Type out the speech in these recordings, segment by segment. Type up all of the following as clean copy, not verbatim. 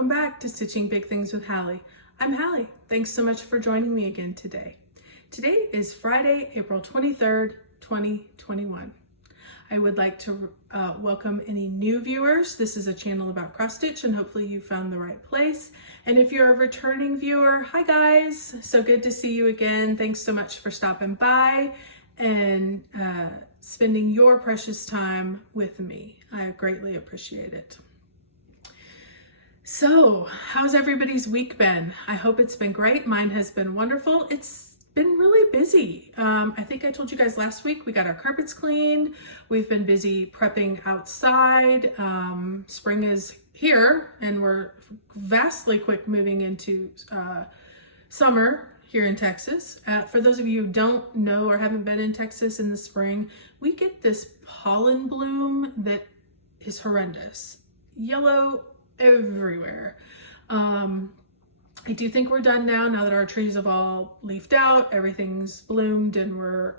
welcome back to Stitching Big Things with Hallie. I'm Hallie. Thanks so much for joining me again today. Today is Friday, April 23rd, 2021. I would like to welcome any new viewers. This is a channel about cross stitch and hopefully you found the right place. And if you're a returning viewer, hi guys, so good to see you again. Thanks so much for stopping by and spending your precious time with me. I greatly appreciate it. So, how's everybody's week been? I hope it's been great. Mine has been wonderful. It's been really busy. I think I told you guys last week we got our carpets cleaned. We've been busy prepping outside. Spring is here and we're vastly quick moving into summer here in Texas. For those of you who don't know or haven't been in Texas in the spring, we get this pollen bloom that is horrendous. Yellow everywhere. I do think we're done now that our trees have all leafed out, everything's bloomed, and we're,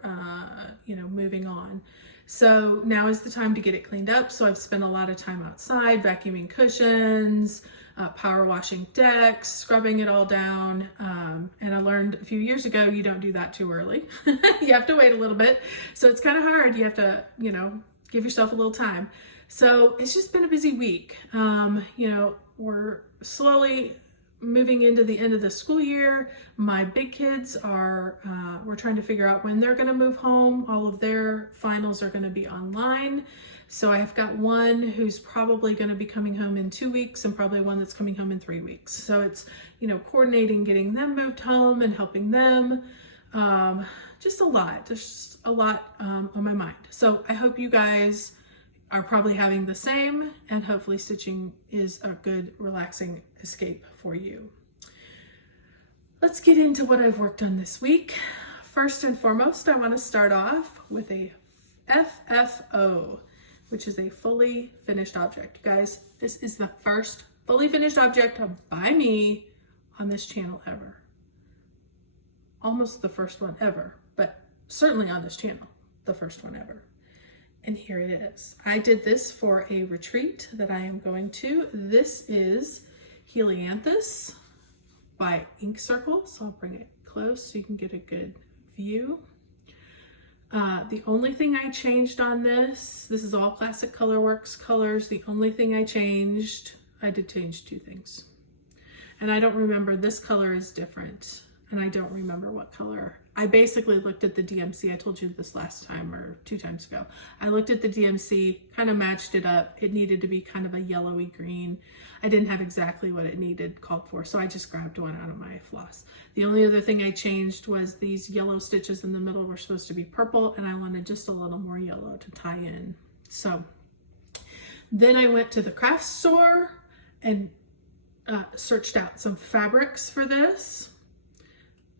moving on. So now is the time to get it cleaned up. So I've spent a lot of time outside, vacuuming cushions, power washing decks, scrubbing it all down. And I learned a few years ago, you don't do that too early. You have to wait a little bit. So it's kind of hard. You have to, give yourself a little time. So it's just been a busy week. We're slowly moving into the end of the school year. My big kids are, we're trying to figure out when they're gonna move home. All of their finals are gonna be online. So I've got one who's probably gonna be coming home in 2 weeks and probably one that's coming home in 3 weeks. So it's, coordinating getting them moved home and helping them. Just a lot on my mind. So I hope you guys are probably having the same, and hopefully stitching is a good relaxing escape for you. Let's get into what I've worked on this week. First and foremost, I want to start off with a FFO, which is a fully finished object. You guys, this is the first fully finished object by me on this channel ever. Almost the first one ever, but certainly on this channel, the first one ever. And here it is. I did this for a retreat that I am going to. This is Helianthus by Ink Circle. So I'll bring it close so you can get a good view. The only thing I changed on this is all Classic Colorworks colors. The only thing I did change 2 things. And I don't remember, this color is different. And I don't remember what color. I basically looked at the DMC. I told you this last time or 2 times ago. I looked at the DMC, kind of matched it up. It needed to be kind of a yellowy green. I didn't have exactly what it called for, so I just grabbed one out of my floss. The only other thing I changed was these yellow stitches in the middle were supposed to be purple, and I wanted just a little more yellow to tie in. So then I went to the craft store and searched out some fabrics for this.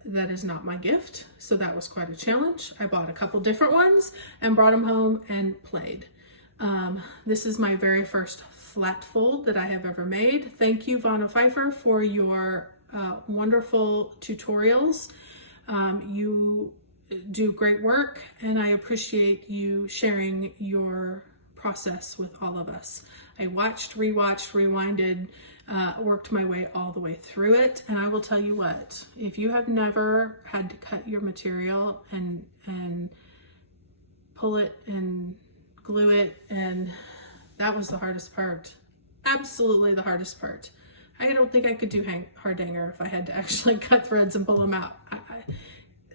That is not my gift, so that was quite a challenge. I bought a couple different ones and brought them home and played. This is my very first flat fold that I have ever made. Thank you, Vanna Pfeiffer, for your wonderful tutorials. You do great work, and I appreciate you sharing your process with all of us. I watched, rewatched, rewinded, worked my way all the way through it, and I will tell you what, if you have never had to cut your material and pull it and glue it, and that was the hardest part, absolutely the hardest part. I don't think I could do hard hanger if I had to actually cut threads and pull them out.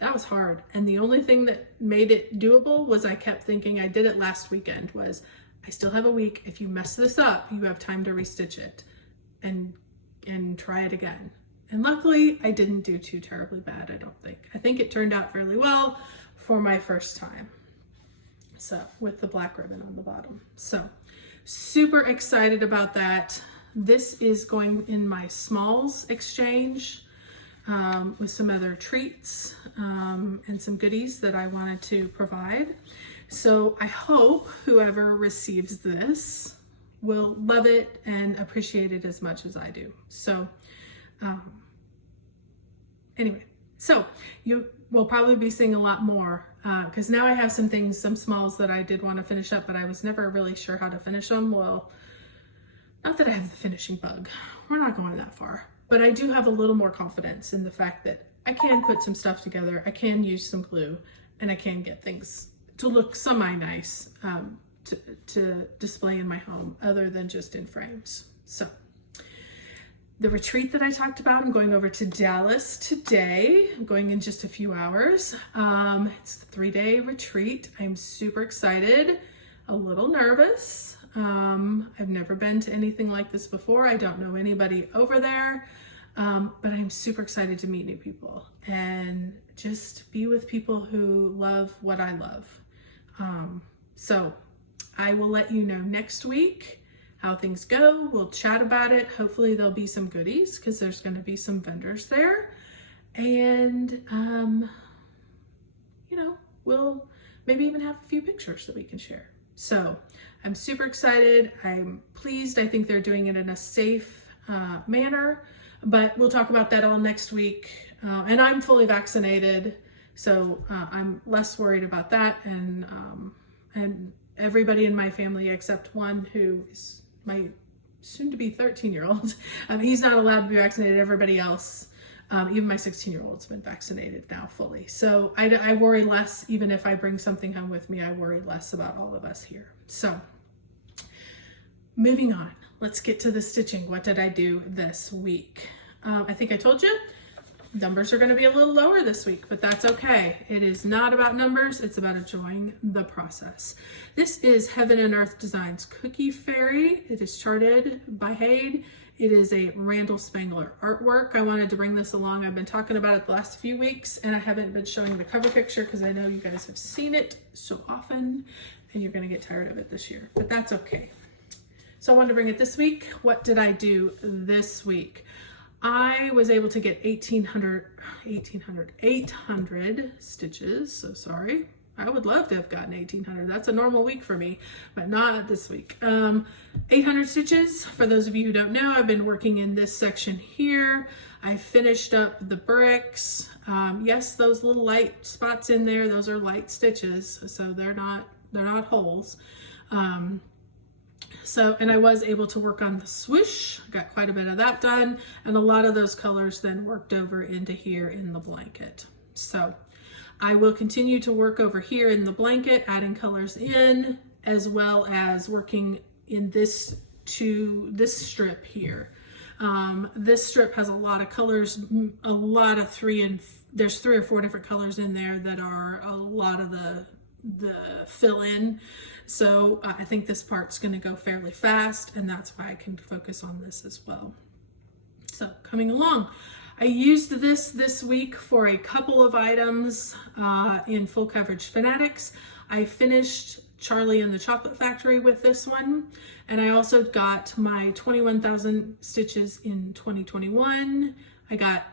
That was hard, and the only thing that made it doable was I kept thinking, I did it last weekend, was I still have a week. If you mess this up, you have time to restitch it and try it again. And luckily I didn't do too terribly bad, I don't think. I think it turned out fairly well for my first time. So with the black ribbon on the bottom. So super excited about that. This is going in my smalls exchange with some other treats and some goodies that I wanted to provide. So I hope whoever receives this will love it and appreciate it as much as I do. So anyway, so you will probably be seeing a lot more because now I have some smalls that I did want to finish up, but I was never really sure how to finish them. Well, Not that I have the finishing bug. We're not going that far. But I do have a little more confidence in the fact that I can put some stuff together. I can use some glue, and I can get things to look semi-nice to display in my home other than just in frames. So the retreat that I talked about, I'm going over to Dallas today. I'm going in just a few hours. It's a 3-day retreat. I'm super excited, a little nervous. I've never been to anything like this before. I don't know anybody over there, but I'm super excited to meet new people and just be with people who love what I love. So I will let you know next week how things go. We'll chat about it. Hopefully there'll be some goodies because there's going to be some vendors there. And, you know, we'll maybe even have a few pictures that we can share. So I'm super excited. I'm pleased. I think they're doing it in a safe manner, but we'll talk about that all next week. And I'm fully vaccinated, so I'm less worried about that. And everybody in my family except one who is my soon-to-be 13-year-old. He's not allowed to be vaccinated. Everybody else, even my 16-year-old's been vaccinated now fully. So I worry less. Even if I bring something home with me, I worry less about all of us here. So moving on, let's get to the stitching. What did I do this week? I think I told you numbers are going to be a little lower this week, but that's okay. It is not about numbers. It's about enjoying the process. This is Heaven and Earth Designs Cookie Fairy. It is charted by HAED. It is a Randal Spangler artwork. I wanted to bring this along. I've been talking about it the last few weeks, and I haven't been showing the cover picture because I know you guys have seen it so often, and you're going to get tired of it this year, but that's okay. So I wanted to bring it this week. What did I do this week? I was able to get 800 stitches. So sorry. I would love to have gotten 1,800. That's a normal week for me, but not this week. 800 stitches. For those of you who don't know, I've been working in this section here. I finished up the bricks. Yes, those little light spots in there, those are light stitches, so they're not holes. And I was able to work on the swoosh, got quite a bit of that done, and a lot of those colors then worked over into here in the blanket. So I will continue to work over here in the blanket, adding colors in, as well as working in this strip here. This strip has a lot of colors, a lot of there's 3 or 4 different colors in there that are a lot of the fill in. So I think this part's going to go fairly fast, and that's why I can focus on this as well. So coming along, I used this week for a couple of items in Full Coverage Fanatics. I finished Charlie and the Chocolate Factory with this one, and I also got my 21,000 stitches in 2021. I got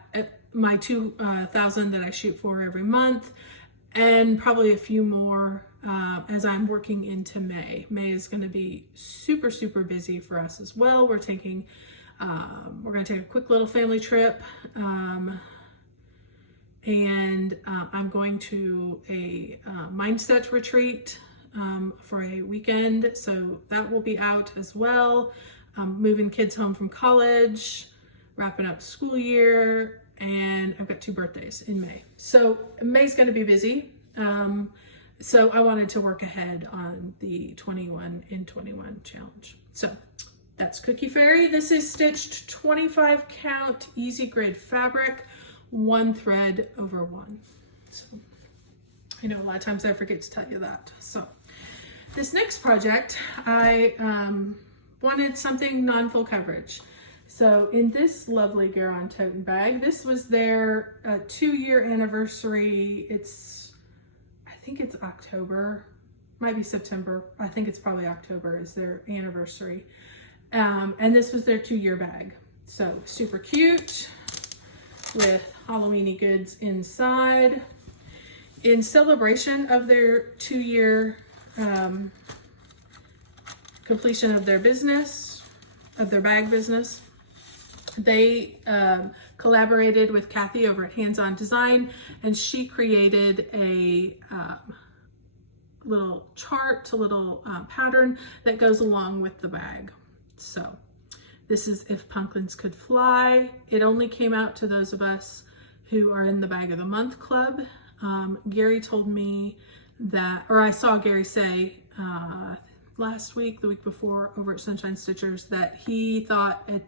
my 2,000 that I shoot for every month, and probably a few more as I'm working into May. May is going to be super, super busy for us as well. We're going to take a quick little family trip, and I'm going to a mindset retreat for a weekend, so that will be out as well. Moving kids home from college, wrapping up school year, and I've got 2 birthdays in May. So May's going to be busy. So I wanted to work ahead on the 21 in 21 challenge. So that's Cookie Fairy. This is stitched 25 count easy grade fabric, 1 thread over 1. So I know a lot of times I forget to tell you that. So this next project, I wanted something non-full coverage. So in this lovely Garon tote bag, this was their 2-year anniversary. I think it's October, might be September. I think it's probably October is their anniversary. And this was their 2-year bag. So super cute with Halloween-y goods inside. In celebration of their 2-year completion of their business, of their bag business, they collaborated with Kathy over at Hands On Design, and she created a little chart, a little pattern that goes along with the bag. So This is If Pumpkins Could Fly. It only came out to those of us who are in the Bag of the Month Club. Gary told me that, or I saw Gary say last week, the week before, over at Sunshine Stitchers, that he thought at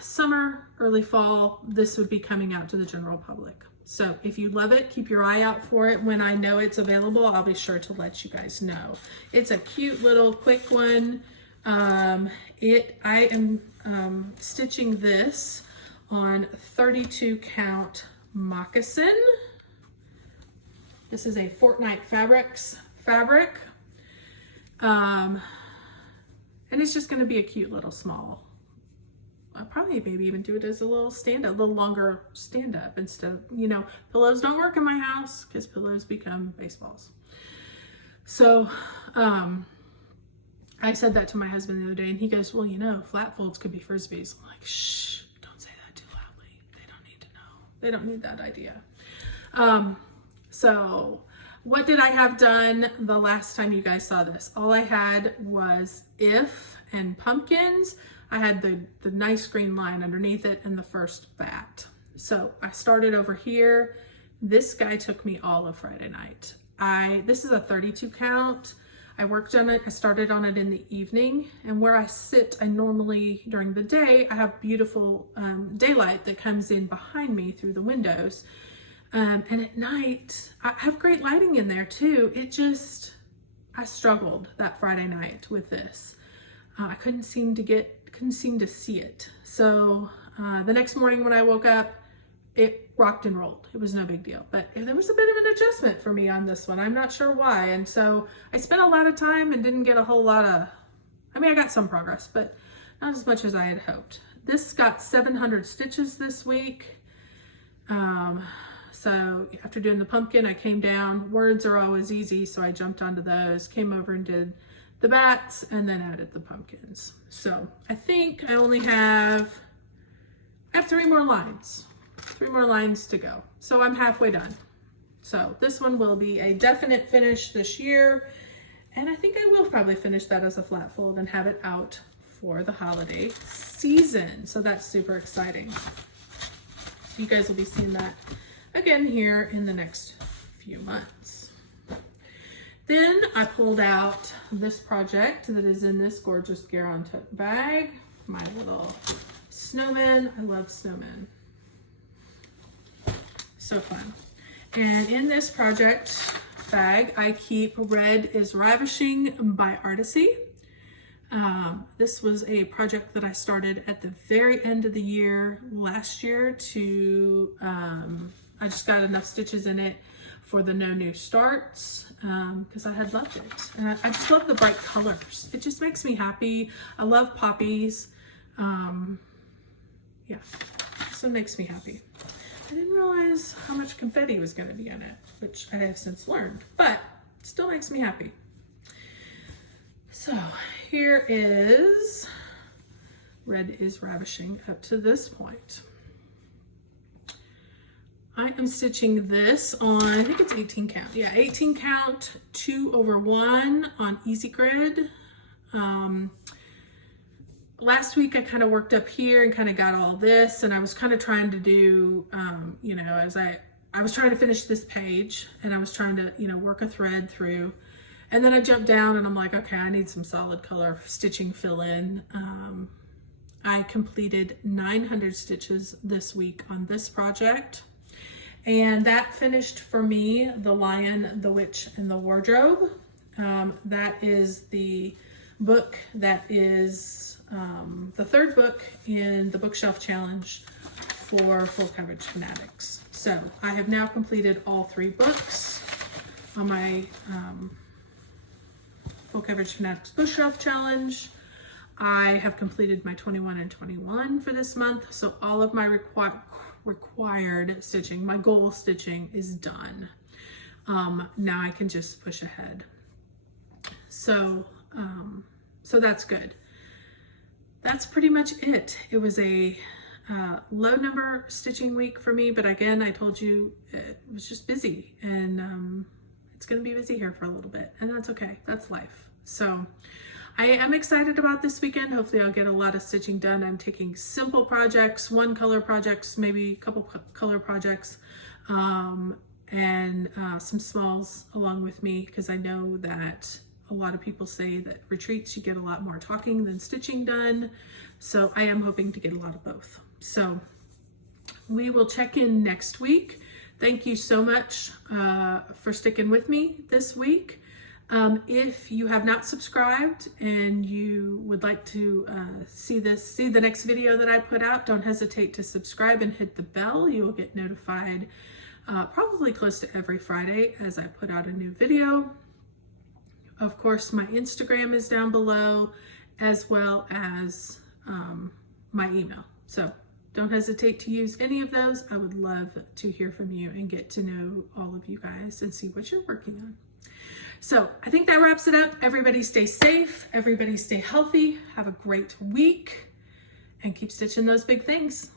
summer, early fall, this would be coming out to the general public. So if you love it, keep your eye out for it. When I know it's available, I'll be sure to let you guys know. It's a cute little quick one. I am stitching this on 32 count moccasin. This is a Fortnite Fabrics fabric. And it's just going to be a cute little small. I'll probably maybe even do it as a little stand-up, a little longer stand-up instead of, you know, pillows don't work in my house because pillows become baseballs. So I said that to my husband the other day and he goes, well, you know, flat folds could be Frisbees. I'm like, shh, don't say that too loudly. They don't need to know. They don't need that idea. So what did I have done the last time you guys saw this? All I had was If and Pumpkins. I had the nice green line underneath it and the first bat. So I started over here. This guy took me all of Friday night. This is a 32 count. I worked on it. I started on it in the evening, and where I sit, I normally, during the day, I have beautiful daylight that comes in behind me through the windows. And at night, I have great lighting in there too. I struggled that Friday night with this. I couldn't seem to see it. So the next morning when I woke up, it rocked and rolled. It was no big deal, but there was a bit of an adjustment for me on this one. I'm not sure why. And so I spent a lot of time and didn't get a whole lot of, I got some progress, but not as much as I had hoped. This got 700 stitches this week. So after doing the pumpkin, I came down. Words are always easy, so I jumped onto those, came over and did the bats, and then added the pumpkins. So I think I have 3 more lines. 3 more lines to go. So I'm halfway done. So this one will be a definite finish this year. And I think I will probably finish that as a flat fold and have it out for the holiday season. So that's super exciting. So you guys will be seeing that again here in the next few months. Then I pulled out this project that is in this gorgeous Garon tote bag. My little snowman. I love snowmen. So fun. And in this project bag, I keep Red is Ravishing by Artecy. This was a project that I started at the very end of the year last year to, I just got enough stitches in it for the No New Starts because I had loved it. And I just love the bright colors. It just makes me happy. I love poppies. Yeah, so it makes me happy. I didn't realize how much confetti was going to be in it, which I have since learned, but it still makes me happy. So here is Red is Ravishing up to this point. I am stitching this on, I think it's 18 count. Yeah, 18 count, 2/1 on Easy Grid. Last week I kind of worked up here and kind of got all this, and I was kind of trying to do, you know, as I was trying to finish this page, and I was trying to, you know, work a thread through, and then I jumped down and I'm like, okay, I need some solid color stitching fill in. I completed 900 stitches this week on this project, and that finished for me The Lion, the Witch, and the Wardrobe. That is the book that is the 3rd book in the bookshelf challenge for full coverage fanatics. So I have now completed all 3 books on my full coverage fanatics bookshelf challenge. I have completed my 21 and 21 for this month. So all of my required stitching, my goal stitching is done. Now I can just push ahead. So that's good. That's pretty much it. It was a low number stitching week for me, but again, I told you it was just busy, and it's going to be busy here for a little bit, and that's okay. That's life. So I am excited about this weekend. Hopefully I'll get a lot of stitching done. I'm taking simple projects, one color projects, maybe a couple color projects, and some smalls along with me, because I know that a lot of people say that retreats you get a lot more talking than stitching done. So I am hoping to get a lot of both. So we will check in next week. Thank you so much for sticking with me this week. If you have not subscribed and you would like to see the next video that I put out, don't hesitate to subscribe and hit the bell. You will get notified probably close to every Friday as I put out a new video. Of course, my Instagram is down below, as well as my email. So don't hesitate to use any of those. I would love to hear from you and get to know all of you guys and see what you're working on. So I think that wraps it up. Everybody stay safe. Everybody stay healthy. Have a great week and keep stitching those big things.